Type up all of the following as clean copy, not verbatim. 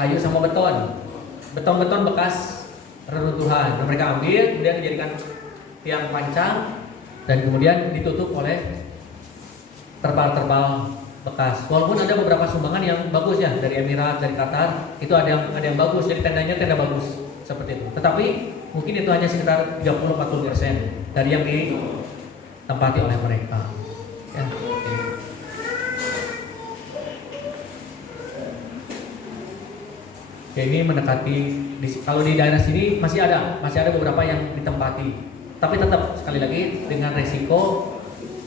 kayu sama beton bekas reruntuhan. Nah, mereka ambil, kemudian dijadikan tiang pancang dan kemudian ditutup oleh terpal-terpal bekas. Walaupun ada beberapa sumbangan yang bagus ya dari Emirat, dari Qatar, itu ada yang bagus. Jadi tendanya tenda bagus seperti itu. Tetapi mungkin itu hanya sekitar 30-40% dari yang ditempati oleh mereka. Ya. Ya, ini mendekati kalau di daerah sini masih ada beberapa yang ditempati. Tapi tetap sekali lagi dengan resiko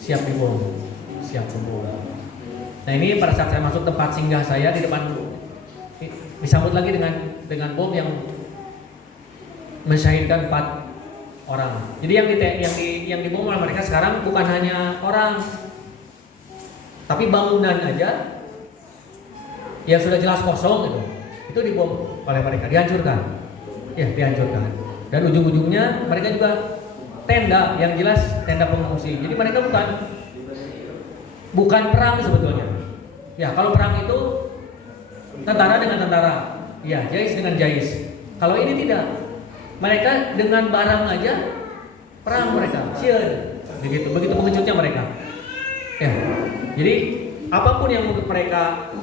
siap dibom. Nah, ini pada saat saya masuk tempat singgah saya di depan disambut lagi dengan bom yang mensyahidkan 4 orang. Jadi yang dibom oleh mereka sekarang bukan hanya orang, tapi bangunan aja yang sudah jelas kosong itu dibom oleh mereka, dihancurkan. Ya, dihancurkan. Dan ujung-ujungnya mereka juga tenda yang jelas tenda pengungsi. Jadi mereka bukan perang sebetulnya. Ya, kalau perang itu tentara dengan tentara, ya, jais dengan jais. Kalau ini tidak, mereka dengan barang aja perang mereka, sieun, begitu pengejutnya mereka. Ya, jadi apapun yang menurut mereka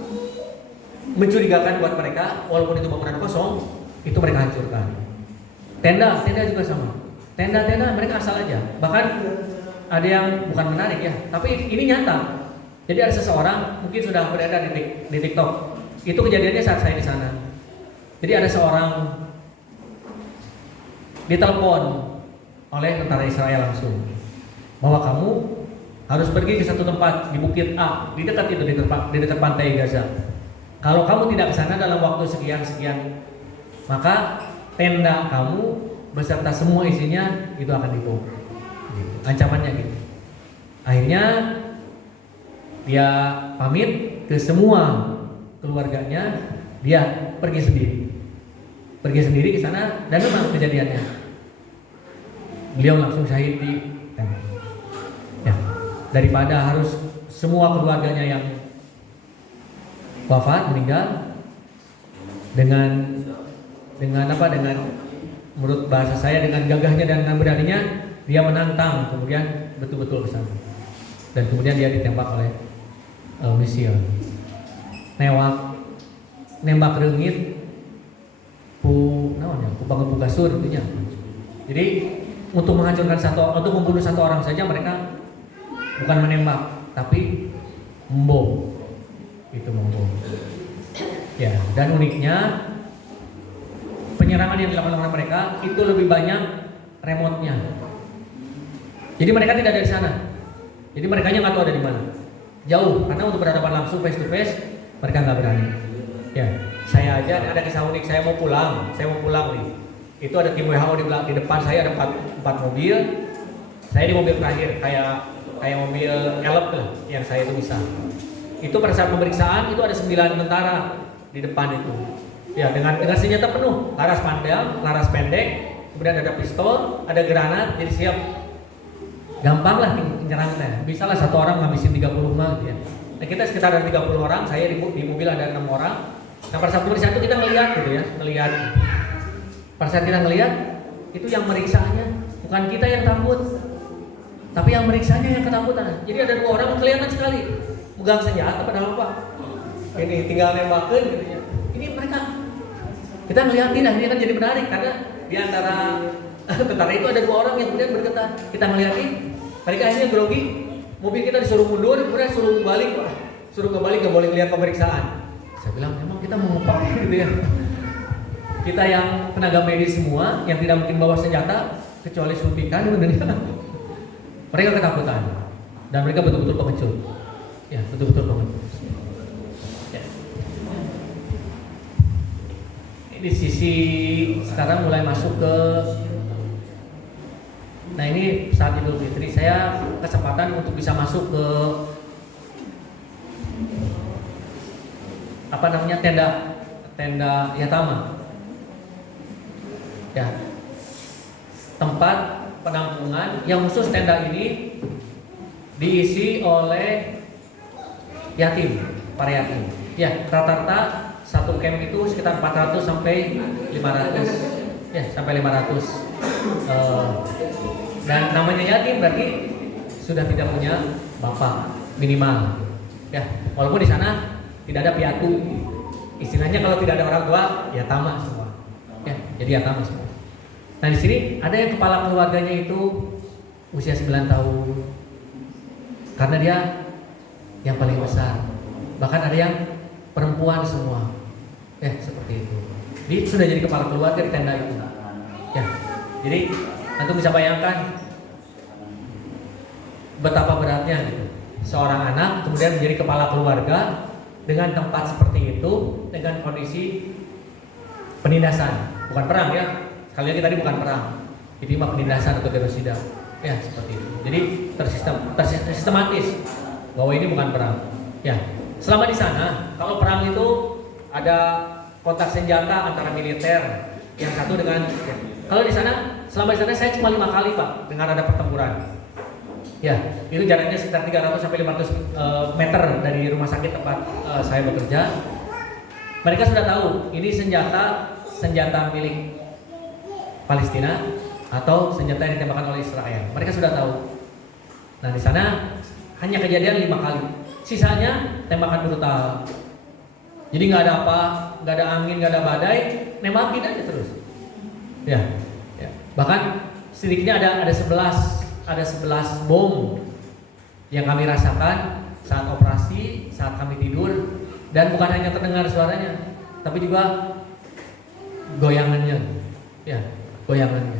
mencurigakan buat mereka, walaupun itu bangunan kosong, itu mereka hancurkan. Tenda juga sama. Tenda mereka asal aja. Bahkan ada yang bukan menarik ya, tapi ini nyata. Jadi ada seseorang mungkin sudah beredar di TikTok. Itu kejadiannya saat saya di sana. Jadi ada seorang ditelepon oleh tentara Israel langsung bahwa kamu harus pergi ke satu tempat di Bukit A, di dekat itu di dekat pantai Gaza. Kalau kamu tidak ke sana dalam waktu sekian, maka tenda kamu beserta semua isinya itu akan dibom. Ancamannya gitu. Akhirnya dia pamit ke semua keluarganya, dia pergi sendiri ke sana dan memang kejadiannya beliau langsung syahid di ya, daripada harus semua keluarganya yang wafat meninggal dengan menurut bahasa saya dengan gagahnya dan dengan beraninya dia menantang kemudian betul-betul ke sana dan kemudian dia ditembak oleh misil nembak reungit ku bangun kasur intinya. Jadi untuk membunuh satu orang saja mereka bukan menembak tapi membom. Itu membom. Ya, dan uniknya penyerangan yang dilakukan oleh mereka itu lebih banyak remote-nya. Jadi mereka tidak ada di sana. Jadi mereka nggak tahu ada di mana. Jauh, karena untuk berhadapan langsung face to face mereka nggak berani. Ya, saya aja ada kisah unik. Saya mau pulang nih. Itu ada tim WHO di depan saya ada 4 mobil. Saya di mobil terakhir kayak mobil elep lah yang saya itu bisa. Itu pada saat pemeriksaan itu ada 9 tentara di depan itu. Ya, dengan senjata penuh, laras panjang, laras pendek, kemudian ada pistol, ada granat, jadi siap. Gampang lah menyerangnya. Bisa lah satu orang ngabisin 30 mah gitu ya. Nah, kita sekitar ada 30 orang, saya di mobil ada 6 orang. Nah, pada saat pemeriksaan itu kita ngelihat gitu ya, pada saat kita ngelihat itu yang meriksanya bukan kita yang takut, tapi yang meriksanya yang ketakutan. Jadi ada 2 orang kelihatan sekali megang senjata padahal apa? Ini tinggal nembakin gitu ya. Ini mereka kita ngeliatin akhirnya kan jadi menarik karena di antara tentara itu ada 2 orang yang kemudian bergetar. Kita ngeliatin mereka akhirnya grogi, mobil kita disuruh mundur, kemudian suruh kembali nggak boleh lihat pemeriksaan. Saya bilang memang kita mau ngapain gitu ya. Kita yang tenaga medis semua yang tidak mungkin bawa senjata kecuali suntikan sebenarnya. Mereka ketakutan dan mereka betul-betul pengecut. Ya, betul-betul pengecut. Ya. Ini sisi sekarang mulai masuk ke. Nah, ini saat Idul Fitri saya kesempatan untuk bisa masuk ke tenda Yatama. Ya. Tempat penampungan yang khusus tenda ini diisi oleh yatim, para yatim. Ya, rata-rata satu camp itu sekitar 400 sampai 500. Ya, sampai 500. Dan namanya yatim berarti sudah tidak punya bapak minimal. Ya, walaupun di sana tidak ada piatu. Istilahnya kalau tidak ada orang tua, ya tamat semua. Ya, jadi ya tamat semua. Nah, di sini ada yang kepala keluarganya itu usia 9 tahun. Karena dia yang paling besar. Bahkan ada yang perempuan semua. Ya, seperti itu. Jadi sudah jadi kepala keluarga di tenda itu. Ya, jadi antum bisa bayangkan betapa beratnya gitu. Seorang anak kemudian menjadi kepala keluarga dengan tempat seperti itu, dengan kondisi penindasan, bukan perang ya. Sekali lagi tadi bukan perang. Ini mah penindasan atau genosida. Ya, seperti itu. Jadi tersistematis bahwa ini bukan perang. Ya, selama di sana kalau perang itu ada kontak senjata antara militer yang satu dengan kalau di sana selama di sana saya cuma 5 kali Pak dengar ada pertempuran. Ya, itu jaraknya sekitar 300 sampai 500 meter dari rumah sakit tempat saya bekerja. Mereka sudah tahu ini senjata milik Palestina atau senjata yang ditembakkan oleh Israel. Mereka sudah tahu. Nah, di sana hanya kejadian 5 kali. Sisanya tembakan brutal. Jadi nggak ada apa, nggak ada angin, nggak ada badai, nembakin aja terus. Ya. Bahkan sedikitnya ada 11 bom yang kami rasakan saat operasi, saat kami tidur, dan bukan hanya terdengar suaranya, tapi juga goyangannya. Ya, goyangannya.